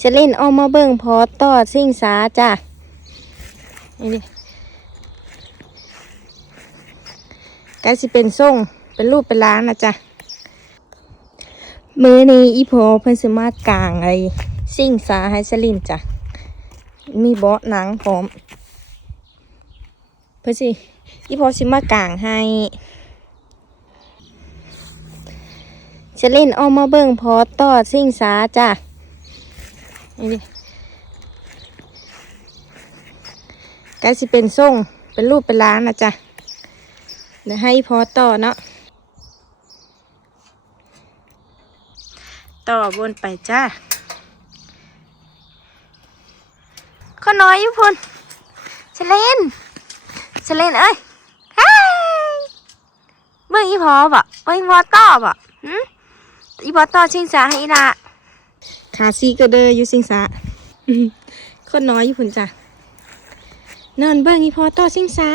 จะเล่นเอามาเบิ่งพอต่อซิ่งสาจ้ะนี่ดิใกล้สิเป็นส่งเป็นรูปเป็นล้านนะจ๊ะมือนี้อีพอเพิ่นสิมากลางไอ้ซิ่งสาให้สลินจ้ะมีเบาะหนังพร้อม เพื่อสิอีพอสิมากลางให้ จะเล่นเอามาเบิ่งพอต่อซิ่งสาจ้ะ นี่ดิกล้สิเป็นส่งเป็นรูปเป็นล้านนะจ๊ะเดี๋ยวให้พอต่อเนาะต่อบนไปจ้าข้อน้อยอยู่พนเฉลนเฉลนเอ้ยเฮ้ยเบิ่งอีพอบ่เบิ่งอีพอต่อบ่หืมอีพอต่อชิงสาให้อีละ ขาซีก็เดออยู่ชิงสาข้อน้อยอยู่พุ่นจ้ะนอนเบิ่งอีพอต่อชิงสา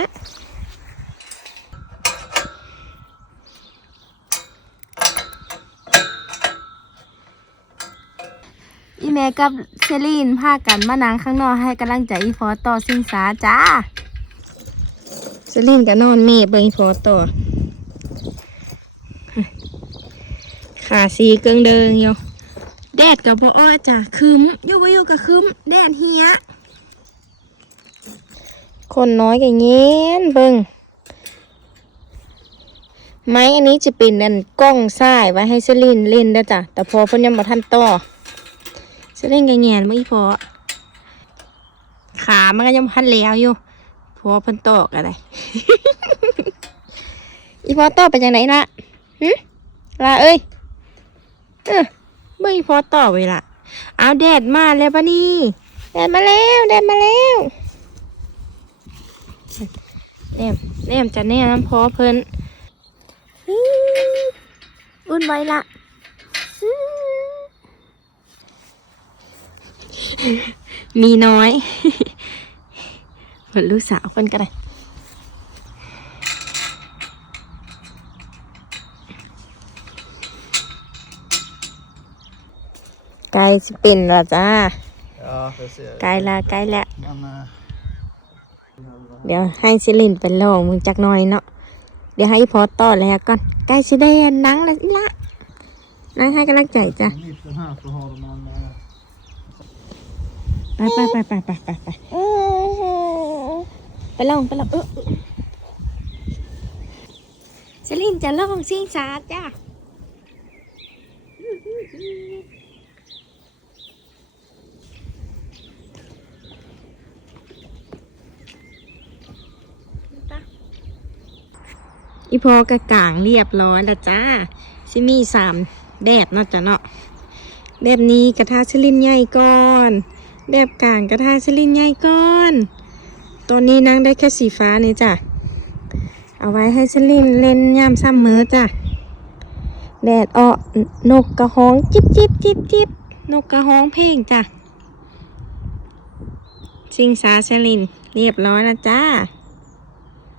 อีเมกับเซลีนพากันมานางข้างนอกให้กำลังใจอีฟอต่อสิงสาจ้าเซลีนกับนอนเมฆเบิ่งอีฟอต่อขาสีเกิงเดิงอยู่ แดดกับบ่อ้อจ้ะคืมอยู่บ่อยู่กับคืมแดดเฮียคนน้อยกับเงี้ยเบิ่งไม้อันนี้จะเป็นนั่นกล้องซ้ายไว้ให้เซลีนเล่นได้จ้ะแต่พอเพิ่นยังบ่ทันต่อจะเล่นไงแงนเมื่อีพอขามันก็ยังพันแล้วอยู่พอเพันตอกอะไรอีพอต่อไปจากไหนละหึลาเอ้ยเออ เมื่ออีพอต่อเวละเอาแดดมาแล้วปะนี่แดดมาแล้วแดดมาแล้วแนมแนมจะแนมน้ำพอเพิ่นอื้ออุ่นไว้ละอื้อมีน้อยเหมือนลูกสาวคนกันเไกลสิเป็นและจ้า Ja, får se. ไกลละไกลละ Men, eh, เดี๋ยวให้ซิลินไปลองมึงจักหน่อยเนาะ เดี๋ยวให้พอต่อแล้วก่อน ใกล้สิได้นังแล้วอีละนังให้กำลังใจจ้ะ i mitten här så har man... eh, ไปไปไปไปไปไปไปไปลองไปลองเออซิลินจะลองซิงซาจ้ะ อีพอกระกางเรียบร้อยล้วจ้าซิมีสามแบบนาะจ้ะเนาะแบบนี้กระทะชลินใหญ่ก่อน แบบกลางกระทะชลินใหญ่ก่อนตอนนี้นั่งได้แค่สีฟ้านี่จ้ะเอาไว้ให้ชลินเล่นยามซ้ำมือจ้ะแดดออกนกกระห้องจิบจิบจิบจิบนกกระห้องเพลงจ้ะสิงสาชลินเรียบร้อยแล้วจ้า